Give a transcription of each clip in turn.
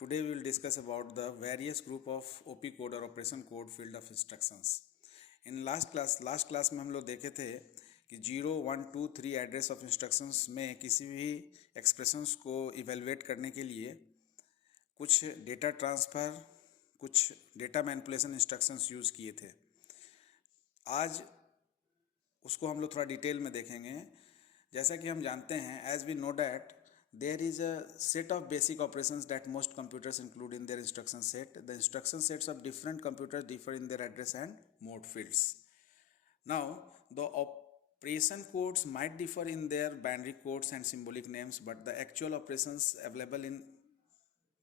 Today we will discuss about the various group of OP code और operation code field of instructions. In last class में हम लोग देखे थे कि 0, 1, 2, 3 एड्रेस ऑफ इंस्ट्रक्शंस में किसी भी एक्सप्रेशंस को इवेलुएट करने के लिए कुछ डेटा ट्रांसफ़र, कुछ डेटा मैनिपुलेशन इंस्ट्रक्शंस यूज़ किए थे. आज उसको हम लोग थोड़ा डिटेल में देखेंगे. जैसा कि हम जानते हैं, as we know that there is a set of basic operations that most computers include in their instruction set. The instruction sets of different computers differ in their address and mode fields. Now, the operation codes might differ in their binary codes and symbolic names, but the actual operations available in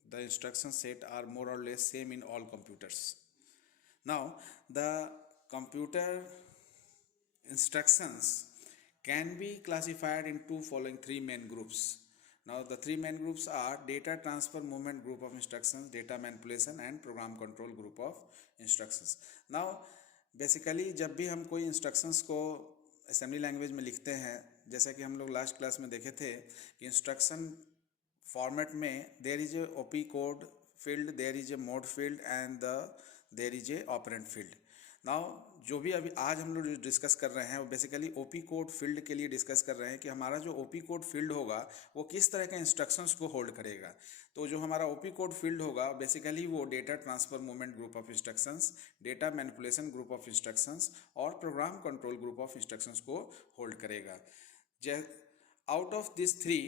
the instruction set are more or less same in all computers. Now, the computer instructions can be classified into following three main groups. Now the three main groups are data transfer movement group of instructions, data manipulation and program control group of instructions. Now basically जब भी हम कोई instructions को assembly language में लिखते हैं, जैसा कि हम लोग लास्ट क्लास में देखे थे कि instruction format में there is a OP code field, there is a mode field and there is a operand field. Now जो भी अभी आज हम लोग डिस्कस कर रहे हैं वो बेसिकली ओपी कोड फील्ड के लिए डिस्कस कर रहे हैं कि हमारा जो ओपी कोड फील्ड होगा वो किस तरह के इंस्ट्रक्शंस को होल्ड करेगा. तो जो हमारा ओपी कोड फील्ड होगा बेसिकली वो data transfer movement group of instructions, data manipulation group of instructions और program control group of instructions को होल्ड करेगा. Out of this three,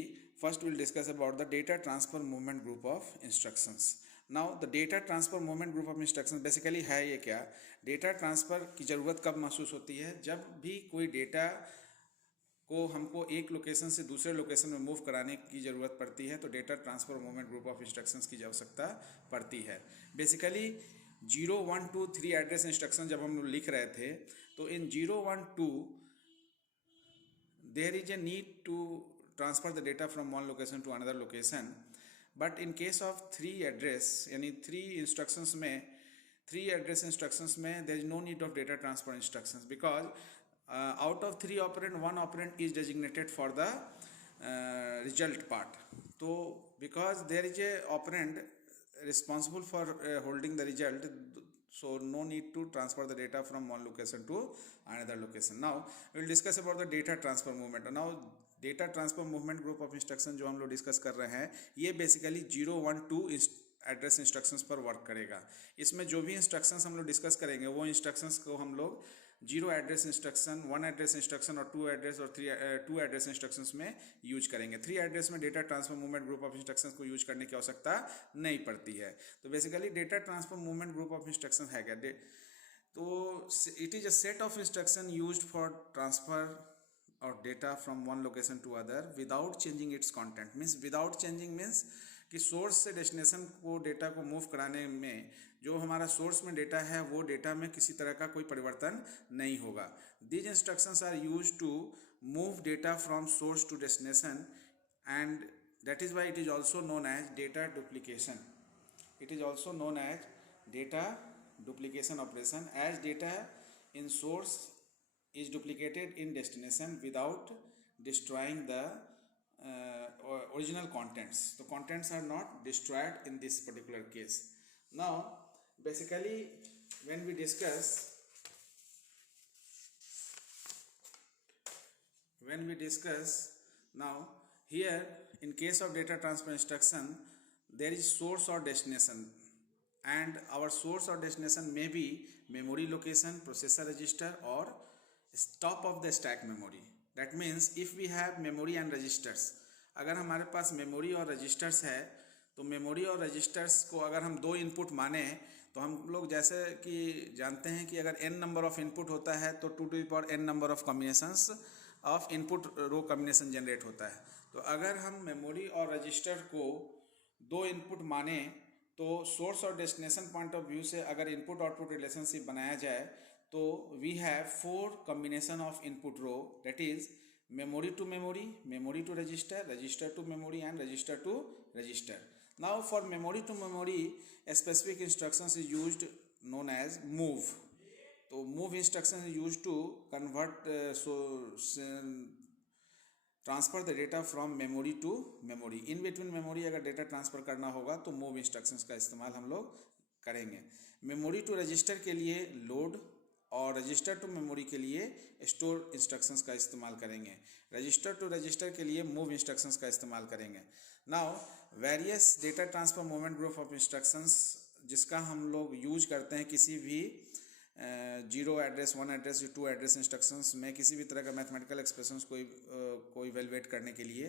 first will discuss about the data transfer movement group of instructions. Now the data transfer movement group of instructions basically है ये क्या. Data transfer की ज़रूरत कब महसूस होती है? जब भी कोई डेटा को हमको एक लोकेशन से दूसरे लोकेशन में मूव कराने की ज़रूरत पड़ती है तो data transfer movement group of instructions की आवश्यकता पड़ती है. बेसिकली 0, 1, 2, 3 एड्रेस इंस्ट्रक्शन जब हम लोग लिख रहे थे तो in 0, 1, 2 there is a need to transfer the data from one location to another location. But in case of 3 address यानी 3 इंस्ट्रक्शंस में 3 एड्रेस इंस्ट्रक्शंस में there is no need of data transfer instructions because out of 3 operand 1 operand is designated for the result part. तो because there is a operand responsible for holding the result, so no need to transfer the data from one location to another location. Now we will discuss about the data transfer movement. Now data transfer movement group of instruction जो हम लोग discuss कर रहे हैं ये basically 0, 1, 2 address instructions पर work करेगा. इसमें जो भी इंस्ट्रक्शंस हम लोग डिस्कस करेंगे वो इंस्ट्रक्शंस को हम लोग 0 एड्रेस इंस्ट्रक्शन, 1 एड्रेस इंस्ट्रक्शन और 2 एड्रेस और 2 एड्रेस इंस्ट्रक्शंस में यूज करेंगे. 3 एड्रेस में data transfer movement group of instructions को यूज करने की आवश्यकता नहीं पड़ती है. तो basically data transfer movement group of instruction है क्या? तो it is a set of instruction used for transfer और data from one location to other without changing its content. Means without changing means कि सोर्स से destination को data को move कराने में जो हमारा सोर्स में डेटा है वो डेटा में किसी तरह का कोई परिवर्तन नहीं होगा. These instructions are used to move data from source to destination and that is why it is also known as data duplication. It is also known as data duplication operation as data in source is duplicated in destination without destroying the original contents. The contents are not destroyed in this particular case. Now basically when we discuss now here in case of data transfer instruction there is source or destination and our source or destination may be memory location, processor register or top of the stack memory. That means if we have memory and registers, अगर हमारे पास memory और registers है तो memory और registers को अगर हम 2 input माने तो हम लोग जैसे कि जानते हैं कि अगर n नंबर ऑफ इनपुट होता है तो 2 to the power n number of combinations of input row combination generate होता है. तो अगर हम मेमोरी और रजिस्टर को 2 इनपुट माने तो सोर्स और डेस्टिनेशन पॉइंट ऑफ व्यू से अगर इनपुट आउटपुट रिलेशनशिप बनाया जाए तो we have 4 combination of input row, that is memory to memory, memory to register, register to memory and register to register. Now for memory to memory a specific instructions is used known as move. So move instruction is used to convert transfer the data from memory to memory, in between memory अगर data transfer करना होगा तो move instructions का इस्तेमाल हम लोग करेंगे। Memory to register के लिए लोड और रजिस्टर टू मेमोरी के लिए स्टोर इंस्ट्रक्शंस का इस्तेमाल करेंगे। रजिस्टर टू रजिस्टर के लिए मूव इंस्ट्रक्शंस का इस्तेमाल करेंगे। Now various data transfer movement group of instructions जिसका हम लोग यूज करते हैं किसी भी 0 एड्रेस 1 एड्रेस 2 एड्रेस इंस्ट्रक्शंस में किसी भी तरह का मैथमेटिकल एक्सप्रेशंस को इवेलुएट करने के लिए।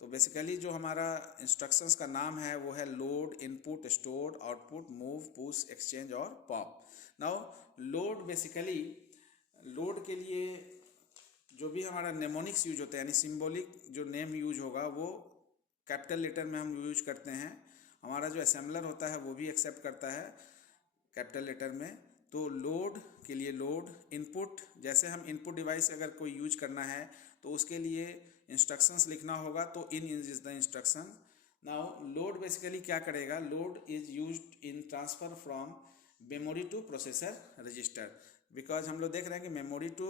तो बेसिकली जो हमारा इंस्ट्रक्शंस का नाम है वो है load, input, store, output, move, push, exchange और pop. Now load basically load के लिए जो भी हमारा नेमोनिक्स यूज होता है यानी सिंबॉलिक जो नेम यूज होगा वो कैपिटल लेटर में हम यूज करते हैं। हमारा जो असेंबलर होता है वो भी एक्सेप्ट करता है कैपिटल लेटर में। तो लोड के लिए लोड, इनपुट जैसे हम इनपुट डिवाइस अगर कोई यूज करना है तो उसके लिए इंस्ट्रक्शंस लिखना होगा तो in is the instruction. Now load basically क्या करेगा, load is used in transfer from memory to processor register. Because हम लोग देख रहे हैं कि मेमोरी टू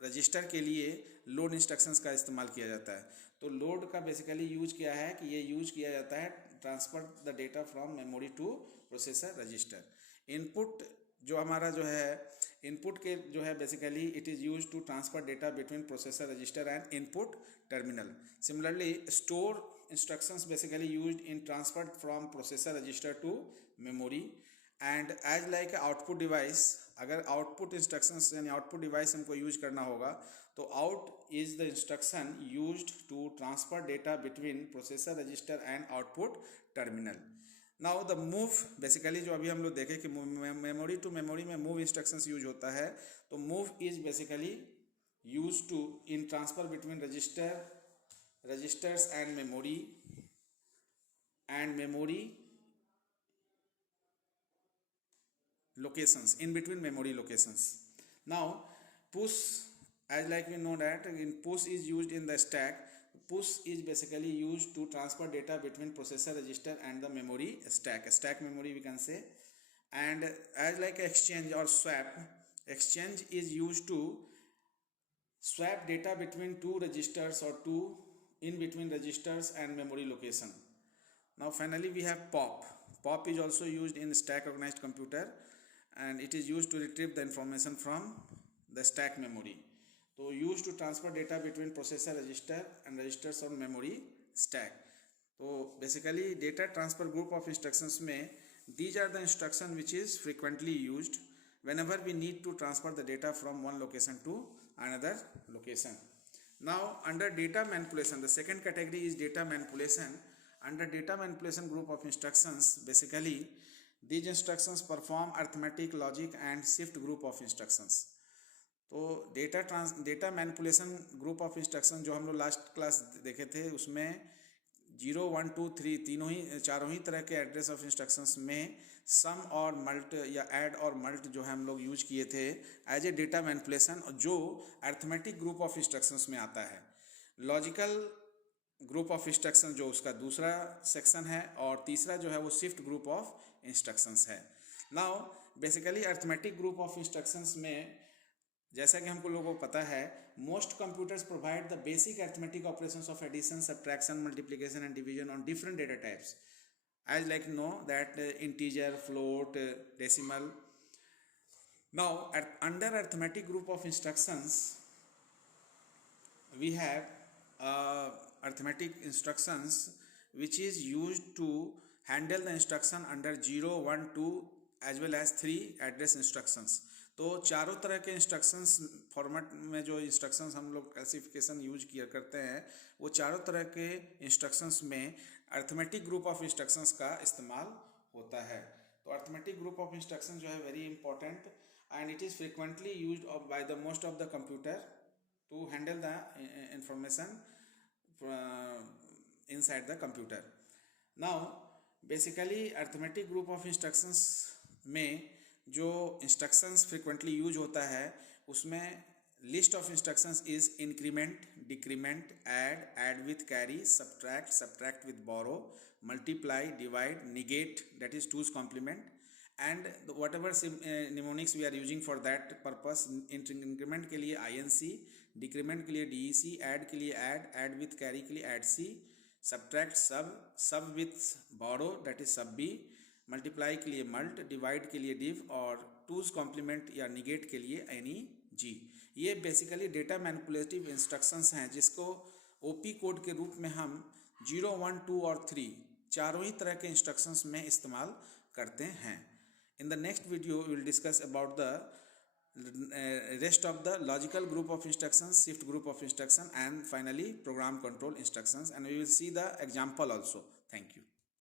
रजिस्टर के लिए लोड इंस्ट्रक्शंस का इस्तेमाल किया जाता है। तो लोड का बेसिकली यूज किया है कि ये यूज किया जाता है transfer the data from memory to processor register. Input जो हमारा जो है इनपुट के जो है basically it is use to transfer data between processor register and input terminal. Similarly store instructions basically used in transfer from processor register to memory and as like output device. अगर output instructions यानी output device हमको use करना होगा तो out is the instruction used to transfer data between processor register and output terminal. Now the move basically जो अभी हम लोग देखें कि मेमोरी टू मेमोरी में मूव इंस्ट्रक्शंस यूज होता है। तो move is basically use to in transfer between registers and memory locations, in between memory locations. Now push, as like we know that in push is used in the stack. Push is basically used to transfer data between processor register and the memory stack memory we can say. And as like exchange or swap, exchange is used to swap data between two registers or two in between registers and memory location. Now finally we have pop. Pop is also used in stack organized computer and it is used to retrieve the information from the stack memory. So used to transfer data between processor register and registers on memory stack. So basically data transfer group of instructions में these are the instruction which is frequently used whenever we need to transfer the data from one location to another location. Now under data manipulation, the second category is data manipulation. Under data manipulation group of instructions, basically these instructions perform arithmetic, logic and shift group of instructions. तो data manipulation group of instruction जो हम लोग last class देखे थे उसमें 0, 1, 2, 3 चारों ही तरह के एड्रेस ऑफ इंस्ट्रक्शंस में सम और मल्ट या ऐड और मल्ट जो है हम लोग यूज किए थे एज ए डेटा मैनिपुलेशन, जो अर्थमेटिक ग्रुप ऑफ इंस्ट्रक्शंस में आता है। लॉजिकल ग्रुप ऑफ इंस्ट्रक्शन जो उसका दूसरा सेक्शन है और तीसरा जो है वो शिफ्ट ग्रुप ऑफ इंस्ट्रक्शंस है। Now basically arithmetic group of instructions में जैसा कि हमको लोगों को पता है most computers provide the basic arithmetic operations of addition, subtraction, multiplication and division on different data types as like know that integer, float, decimal. Now under arithmetic group of instructions we have arithmetic instructions which is used to handle the instruction under 0, 1, 2 as well as 3 address instructions. तो चारों तरह के instructions format में जो instructions हम लोग classification use किया करते हैं वो चारों तरह के इंस्ट्रक्शंस में अर्थमेटिक ग्रुप ऑफ इंस्ट्रक्शंस का इस्तेमाल होता है। तो अर्थमेटिक ग्रुप ऑफ इंस्ट्रक्शन जो है very important and it is frequently used by the most of the computer to handle the information inside the computer. Now basically arithmetic group of instructions में जो instructions frequently use होता है उसमें list of instructions is increment, decrement, add with carry, subtract with borrow, multiply, divide, negate, that is 2's complement, and whatever mnemonics we are using for that purpose. Increment के लिए INC, decrement के लिए DEC, add के लिए add with carry के लिए add C, subtract सब with borrow that is सब B, मल्टीप्लाई के लिए मल्ट, डिवाइड के लिए डिव और टूज कॉम्प्लीमेंट या निगेट के लिए एनी G। ये बेसिकली डेटा मैनिपुलेटिव इंस्ट्रक्शंस हैं जिसको OP कोड के रूप में हम 0, 1, 2 और 3 चारों ही तरह के इंस्ट्रक्शंस में इस्तेमाल करते हैं। In the next video we will discuss about the rest of the logical group of instructions, shift group of instruction, and finally program control instructions, and we will see the example also. Thank you.